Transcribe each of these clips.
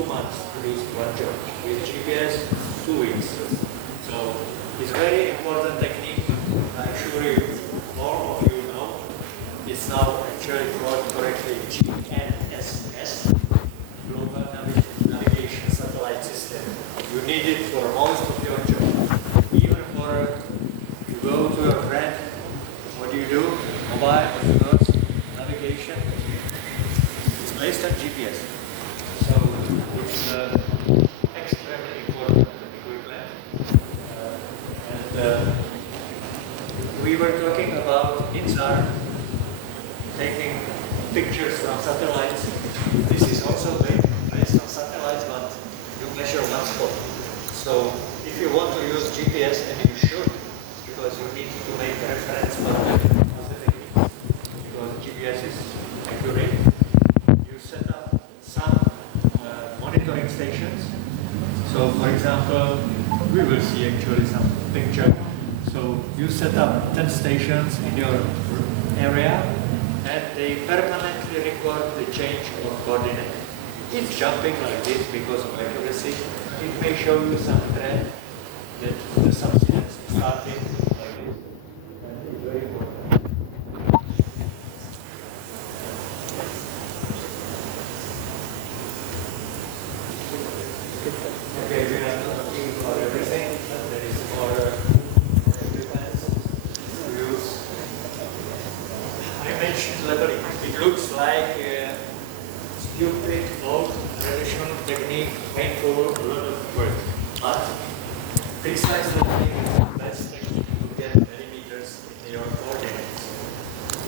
2 months to do one job. With GPS, 2 weeks. So it's a very important technique. I'm sure all of you know. It's now actually called correctly GNSS, Global Navigation Satellite System. You need it for most of your job. Even for you go to a friend, what do you do? Mobile, navigation. It's based on GPS. So it's extremely important equipment. We were talking about INSAR taking pictures from satellites. This is also based on satellites, but you measure one spot. So if you want to use GPS, and you should, because you need to make a reference point of the technique, because GPS is accurate, you set up some monitoring stations. So for example, we will see actually some picture. So you set up 10 stations in your area, and they permanently record the change of coordinate. It's jumping like this because of accuracy. It may show you some trend that the subsidence is starting like this. And it's very important. Okay, we are not talking about everything, but there is more equipment to use. I mentioned leveling. It looks like a stupid, old, traditional technique, painful, a lot of work. But precise leveling is the best technique to get millimeters in your coordinates.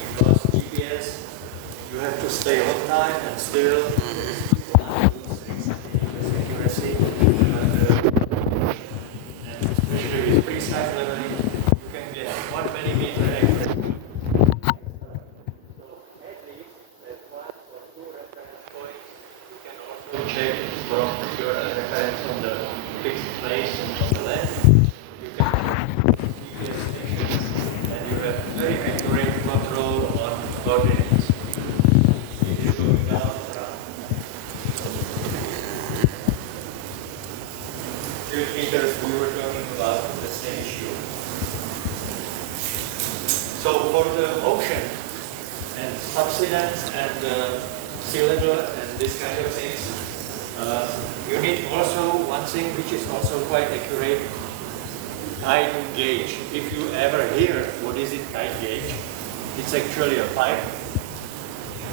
Because GPS, you have to stay on time and still not lose 3 centimeters accuracy. And especially with precise leveling, you can get 1 millimeter accuracy. Check from your reference on the fixed place and on the left. You can GPS stations, and you have very accurate control on coordinates. It is going down and around. Meters, we were talking about the same issue. So for the ocean and subsidence and sea level and this kind of things, you need also one thing which is also quite accurate, tide gauge. If you ever hear what is it, tide gauge, it's actually a pipe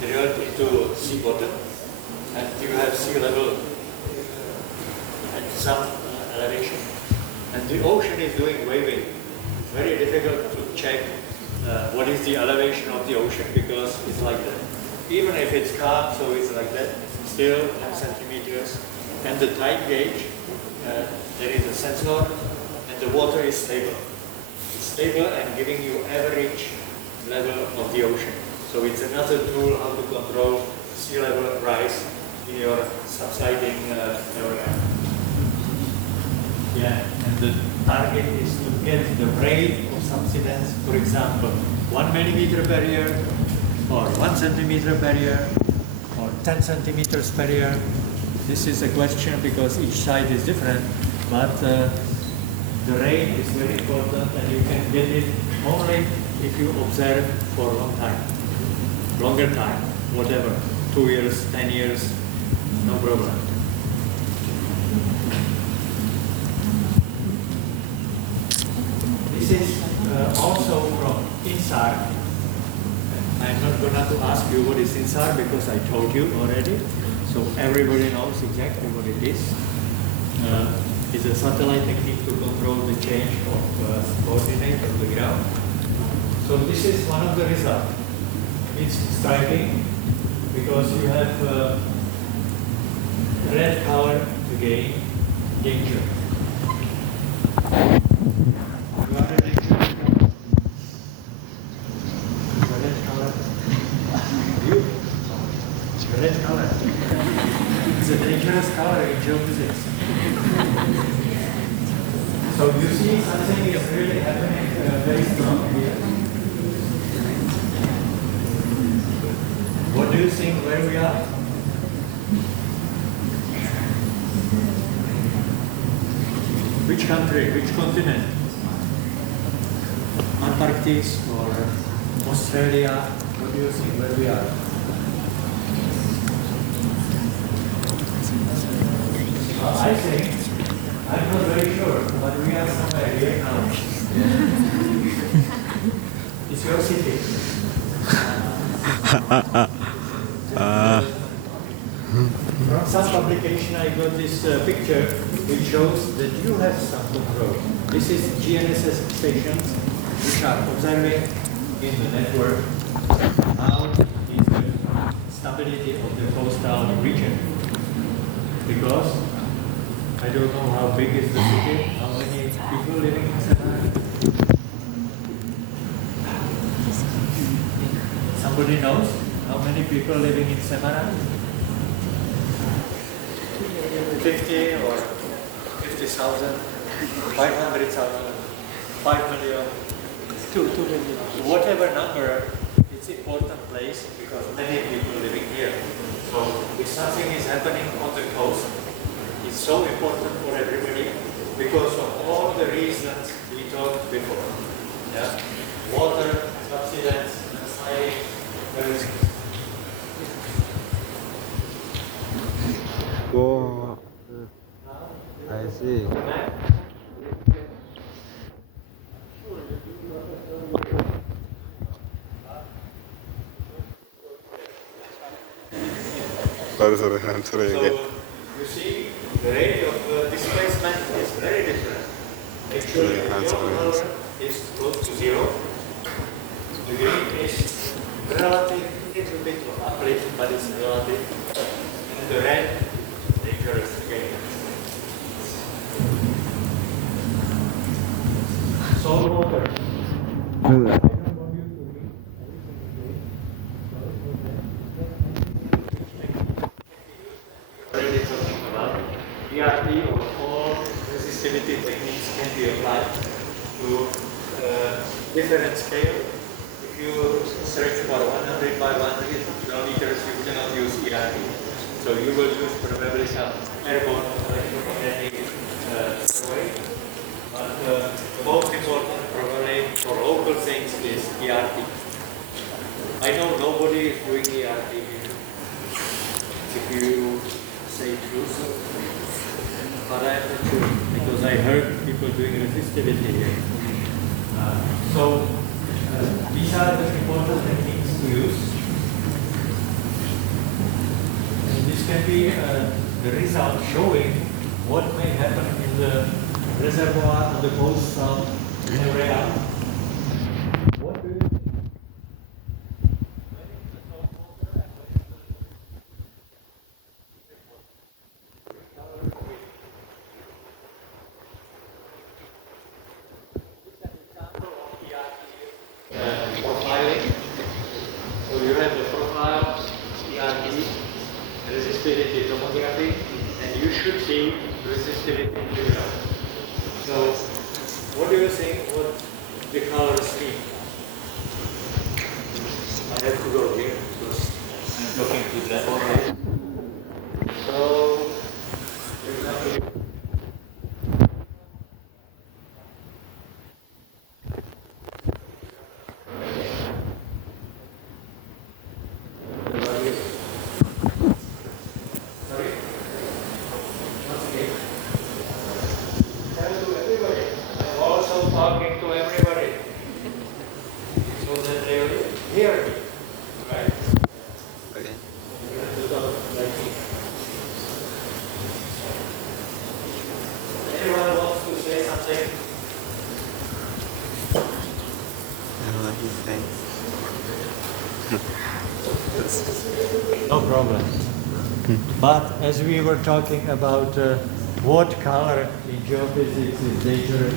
drilled into sea bottom, and you have sea level at some elevation. And the ocean is doing waving. It's very difficult to check what is the elevation of the ocean because it's like that. Even if it's calm, so it's like that, still 10 centimeters. And the tide gauge, there is a sensor, and the water is stable. It's stable and giving you average level of the ocean. So it's another tool how to control sea level rise in your subsiding area. Yeah, and the target is to get the rate of subsidence, for example, 1 millimeter per year, or 1 centimeter per year, or 10 centimeters per year. This is a question because each site is different, but the rate is very important, and you can get it only if you observe for a long time, longer time, whatever, 2 years, 10 years, no problem. This is also from INSAR. I'm not going to ask you what is INSAR because I told you already. So everybody knows exactly what it is. It's a satellite technique to control the change of coordinate of the ground. So this is one of the results. It's striking because you have red color again, danger. You are the danger. The red color. You? The red color. It's a dangerous color in geophysics. So you see something is really happening very strong here. What do you think where we are? Which country? Which continent? Antarctic or Australia? What do you think where we are? I think, I'm not very sure, but we are somewhere here now. It's your city. From some publication I got this picture which shows that you have some control. This is GNSS stations which are observing in the network how is the stability of the coastal region. Because I don't know how big is the city, how many people living in Samara. Somebody knows how many people living in Samara? 50 or 50,000, 500,000, 5 million, 2 million. Whatever number, it's an important place because many people living here. So if something is happening on the coast, it's so important for everybody because of all the reasons we talked before. Yeah? Water, subsidence, sliding, everything. Oh, I see. So you see, the rate of displacement is very different. Actually, the yellow color is close to zero. The green is relative, little bit of uplift, but it's relative. And the red, dangerous again. Salt water. Already talking about ERT or all resistivity techniques can be applied to different scale. If you search for 100 by 100 kilometers, you cannot use ERT. So you will use probably some airborne electromagnetic survey. But the most important probably for local things is ERT. I know nobody is doing ERT here. If you say truth, but I'm not sure because I heard people doing resistivity here. So these are the important techniques to use. And this can be the result showing what may happen in the reservoir on the coastal area. What do you think? Profiling. So you have the profile, ERT, resistivity tomography, and you should see resistivity result. So what do you think what the colors mean? I have to go here because I'm talking to that already. So talking to everybody so that they will hear me, right? Okay. You have to talk like me. Anyone wants to say something? What do you think? No problem. But as we were talking about what color in geophysics is dangerous,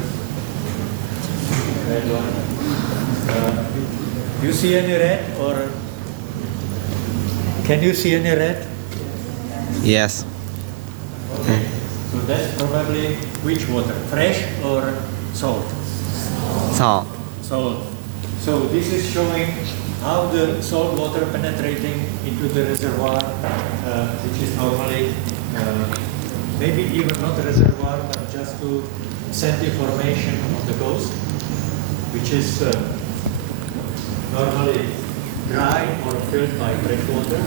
red one. You see any red or can you see any red? Yes. Okay. So that's probably which water? Fresh or salt? Salt. Salt. So this is showing how the salt water penetrating into the reservoir, which is normally maybe even not reservoir, but just to sandy formation on the coast, which is normally dry or filled by fresh water.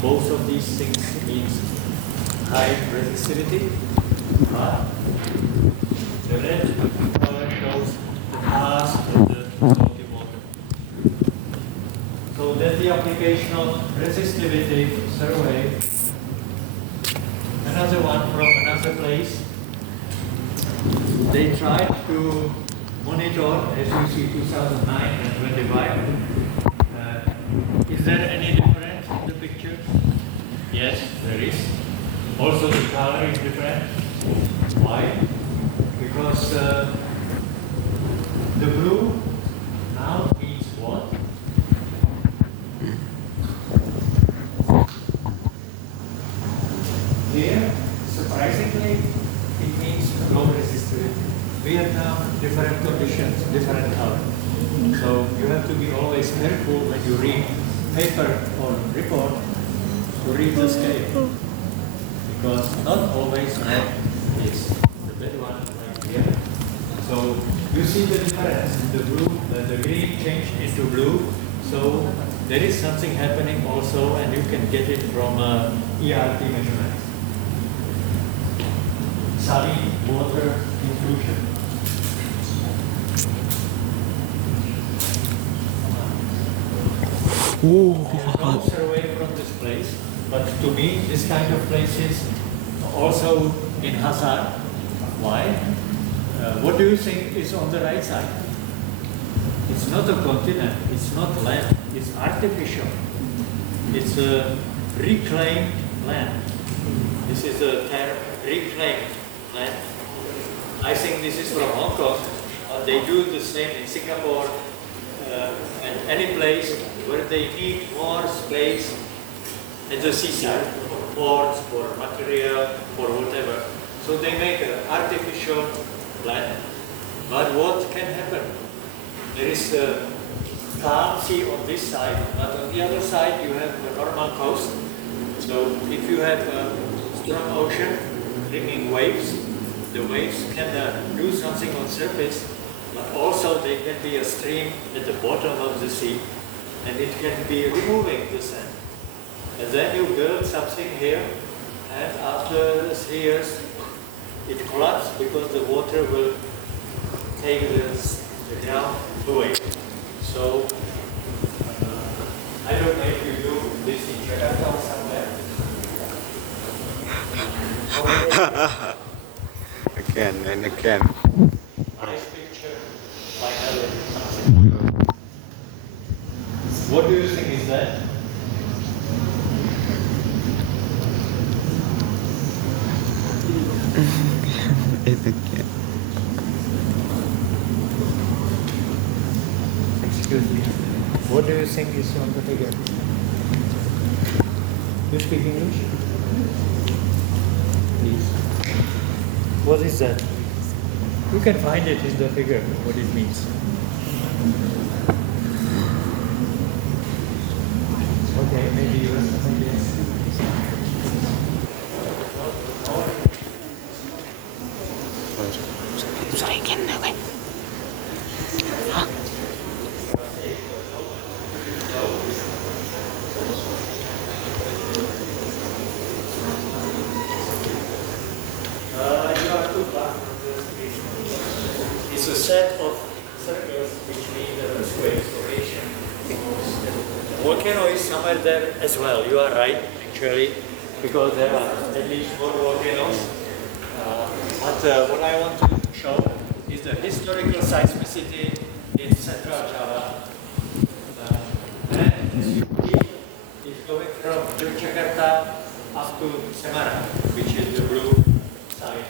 Both of these things means high resistivity, but the red color shows the past of the salty water. So that's the application of resistivity survey. Another one from another place. They tried to monitor, as you see, 2009 and 25. Is there any difference in the picture? Yes, there is. Also, the color is different. Why? Because the blue now means what? Here, surprisingly, it means low resistivity. Vietnam, different conditions, different color. So you have to be always careful when you read paper or report to read the scale. Because not always red is the bad one like here. So you see the difference. The blue, the green changed into blue. So there is something happening also, and you can get it from ERT measurement. Saline water intrusion. No survey from this place, but to me, this kind of places also in Hazard. Why? What do you think is on the right side? It's not a continent, it's not land, it's artificial. It's a reclaimed land. This is a term, reclaimed land. I think this is from Hong Kong. They do the same in Singapore and any place where they need more space at the seaside, for ports, for material, for whatever. So they make an artificial land. But what can happen? There is a calm sea on this side, but on the other side you have a normal coast. So if you have a strong ocean bringing waves, the waves can do something on surface, but also they can be a stream at the bottom of the sea, and it can be removing the sand. And then you build something here, and after 3 years, it collapses because the water will take the ground away. So, I don't know if you do this in Jakarta or somewhere. Again and again. Nice picture, finally something. What do you think is that? It again. Excuse me. What do you think is on the figure? You speak English? Please. What is that? You can find it in the figure, what it means. Okay, maybe you maybe it's a set of circles which mean the earthquake duration. Volcano is somewhere there as well. You are right, actually, because there are at least 4 volcanoes. But what I want to show is the historical seismicity in Central Java. And as you see, it's going from Yogyakarta up to Semarang, which is the blue side.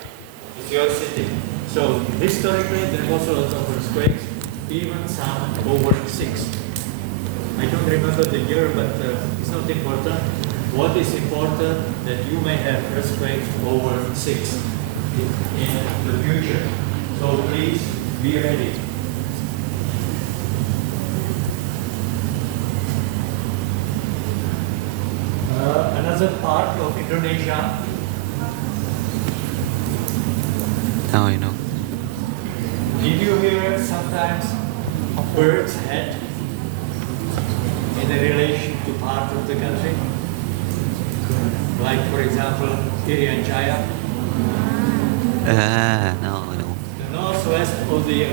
It's your city. So historically, there was a lot of earthquakes, even some over 6. I don't remember the year, but it's not important. What is important that you may have earthquakes over 6 in the future. So please be ready. Another part of Indonesia Now I know. Did you hear sometimes bird's head in relation to part of the country? Like, for example, Irian Jaya. No, no. The northwest of the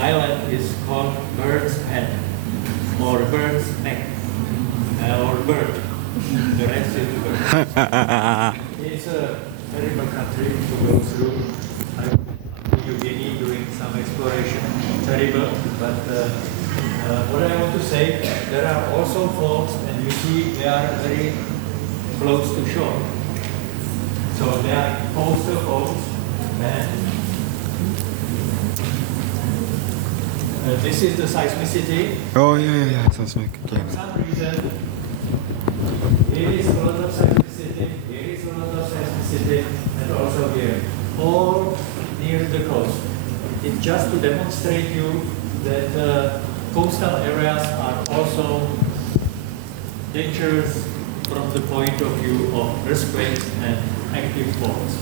island is called bird's head or bird's neck or bird. The rest is the bird. It's a terrible country to go through. New Guinea doing some exploration, terrible. But what I want to say, there are also faults, and you see they are very close to shore. So they are coastal faults, and this is the seismicity. Oh yeah. Seismic. For some reason, here is a lot of seismicity, here is a lot of seismicity, and also here, all near the coast. It's just to demonstrate you that coastal areas are also dangerous from the point of view of earthquakes and active faults.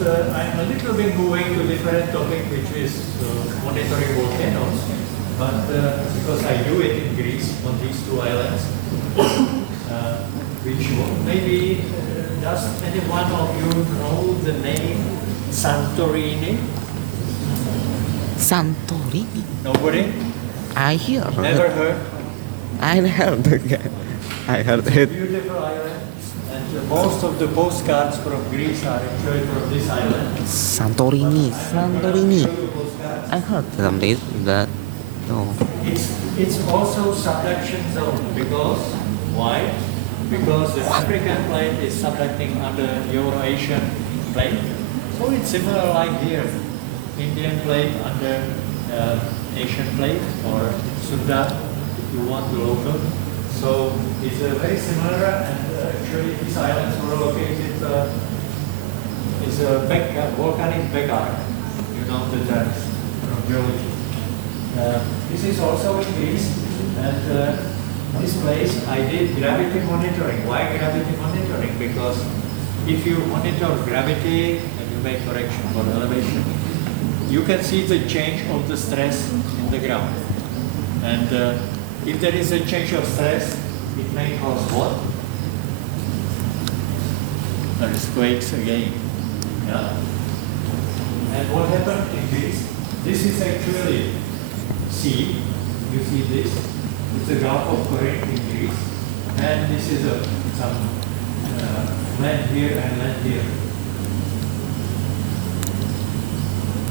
I'm a little bit moving to different topic, which is monitoring volcanoes, but because I do it in Greece on these two islands, which maybe does any one of you know the name Santorini? Santorini. Nobody? I hear. Never heard? I heard again. I heard it. Beautiful island, and most of the postcards from Greece are actually from this island. Santorini. I heard something that. No. It's also subduction zone because why? Because the African plate is subducting under Euro-Asian plate. So it's similar like here, Indian plate under Asian plate or Sunda if you want the local. So it's very similar, and actually these islands were located is a volcanic background. You know the terms from geology. This is also in Greece, and this place I did gravity monitoring. Why gravity monitoring? Because if you monitor gravity and you make correction for elevation, you can see the change of the stress in the ground. And if there is a change of stress, it may cause what? Earthquakes again. Yeah. And what happened in Greece? This is actually sea. You see this? It's the Gulf of Corinth in Greece. And this is some land here and land here.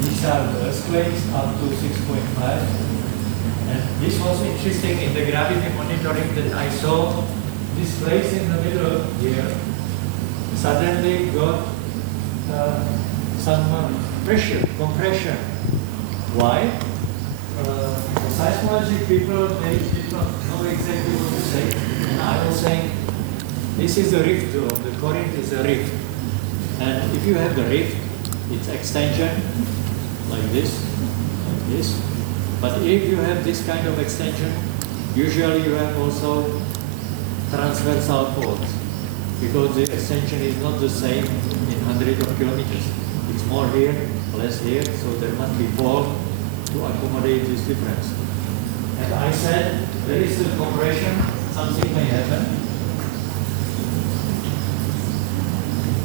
These are the earthquakes up to 6.5. And this was interesting in the gravity monitoring that I saw this place in the middle here suddenly got some pressure, compression. Why? Seismology people, they did not know exactly what to say. And I was saying, this is a rift zone, the Corinth is a rift. And if you have the rift, it's extension, like this. But if you have this kind of extension, usually you have also transversal faults, because the extension is not the same in hundreds of kilometers. It's more here, less here, so there must be fault to accommodate this difference. And I said, there is a compression, something may happen.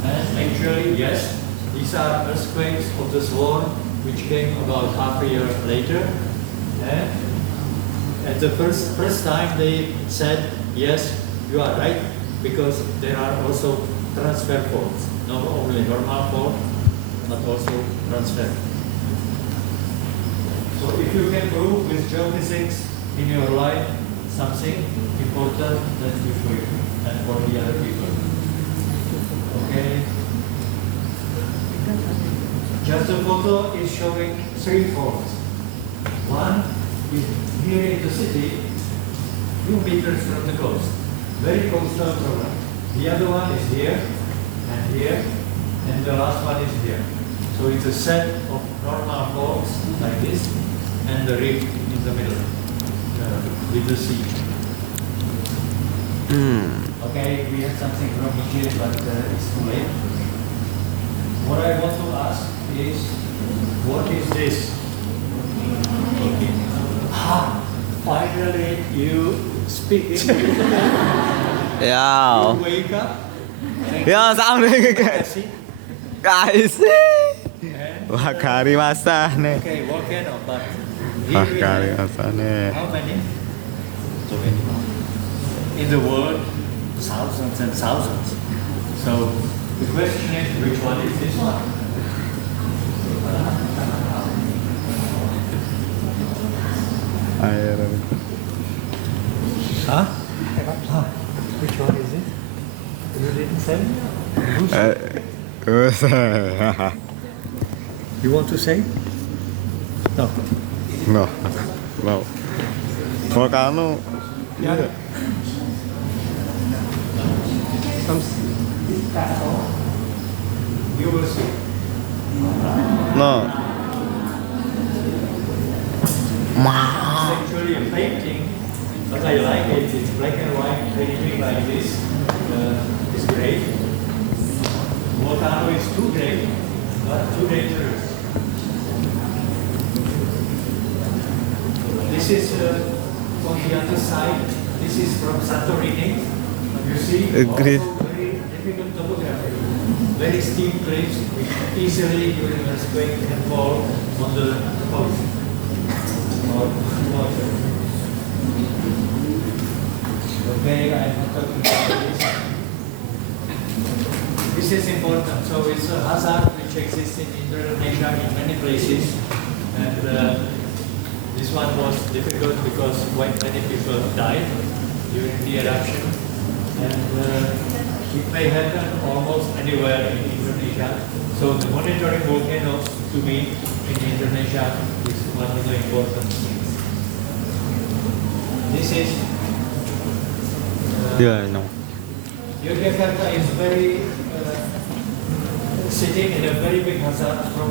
And actually, yes, these are earthquakes of the swarm, which came about half a year later. And at the first time they said, yes, you are right, because there are also transfer faults, not only normal fault, but also transfer. So if you can prove with geophysics in your life something important, that's good for you and for the other people. Okay? Just a photo is showing 3 faults. One is here in the city, 2 meters from the coast. Very coastal problem. The other one is here, and the last one is here. So it's a set of normal faults like this, and the rift in the middle with the sea. Okay, we have something from Egypt, but it's too late. What I want to ask is, what is this? Finally, you speak English. Yeah. You wake up. Yeah, something guys. Guys. Wah, kari masa nih. Okay, volcano, but Wah, here we kari have masa nih. how many? So many. In the world, thousands and thousands. So the question is, which one is this one? Air. Huh? Which one is it? You didn't say? You want to say? No. No. No. Volcano. Yeah. You will see. No. It's actually a painting, but I like it. It's black and white painting like this. It's great. Volcano is too great, but too dangerous. This is on the other side. This is from Santorini. You see, Agreed. also very difficult topography. Very steep cliffs, which easily during an earthquake can fall on the coast or water. Okay, I'm not talking about this. This is important. So it's a hazard which exists in Indonesia in many places, and this one was difficult because quite many people died during the eruption, and it may happen almost anywhere in Indonesia. So the monitoring volcanoes to me in Indonesia is one of the important things. This is Yeah, no. Yogyakarta is very sitting in a very big hazard from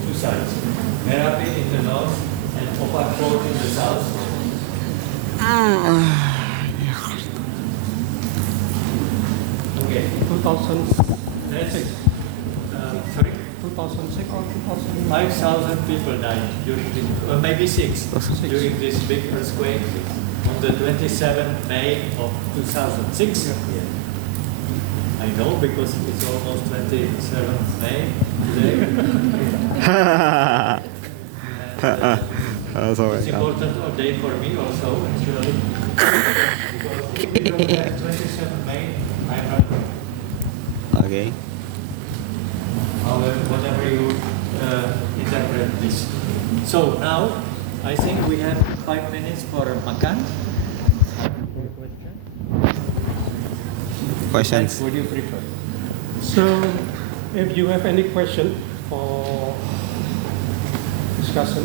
two sides. Merapi in the north and Opak Fort in the south. Okay. 2006. That's sorry. 2006 or 2000? 5,000 people died during this, maybe six, during this big earthquake on the 27th May of 2006. I know because it's almost 27th May today. It's important day for me also, actually. Because if you don't have 27th May, I'm not. Okay. Whatever you interpret this. So now, I think we have 5 minutes for makan. Questions. What do you prefer? So, if you have any question for discussion,